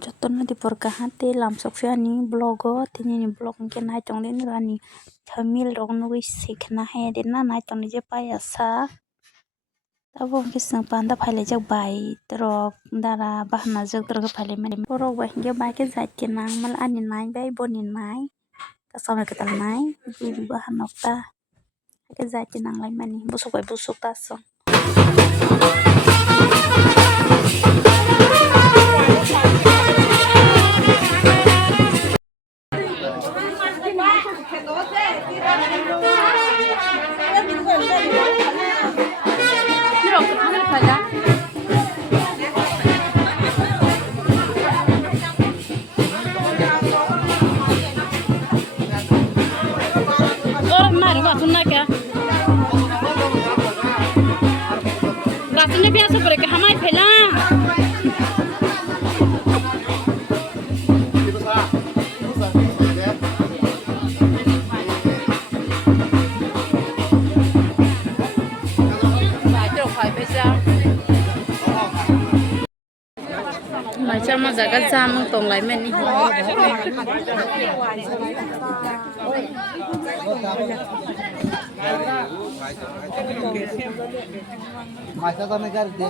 jotono di porkahate lamsok ani blogo tini blog ke nai tong den rani thamil rong nui sikna he den na nai tong je payasa abo ke sang panda phale jak bai trok dara bahna jak trok phale mane porok bai ge bai ke jat ke nang mal ani nai bai boni nai ka sama ke tal nai bi bahan nokta ke jat ke nang lai mani busuk bai busuk ta so rasanya biasa mereka hamai pela macam mana jaga jam tong lai meni Masa kami kerja.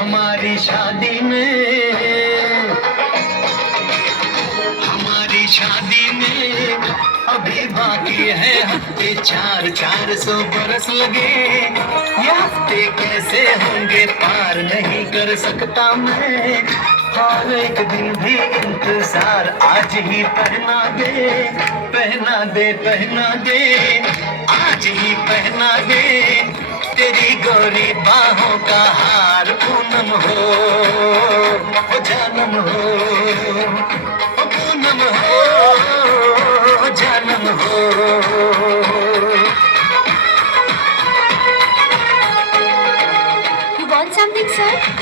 हमारी शादी में अभी बाकी है हफ्ते 400 बरस लगे ये हफ्ते कैसे होंगे पार नहीं कर सकता मैं और एक दिन भी इंतजार आज ही पहना दे आज ही पहना दे तेरी गोरी बाहों का हार पूनम हो जानम हो पूनम हो जानम हो You want something, sir?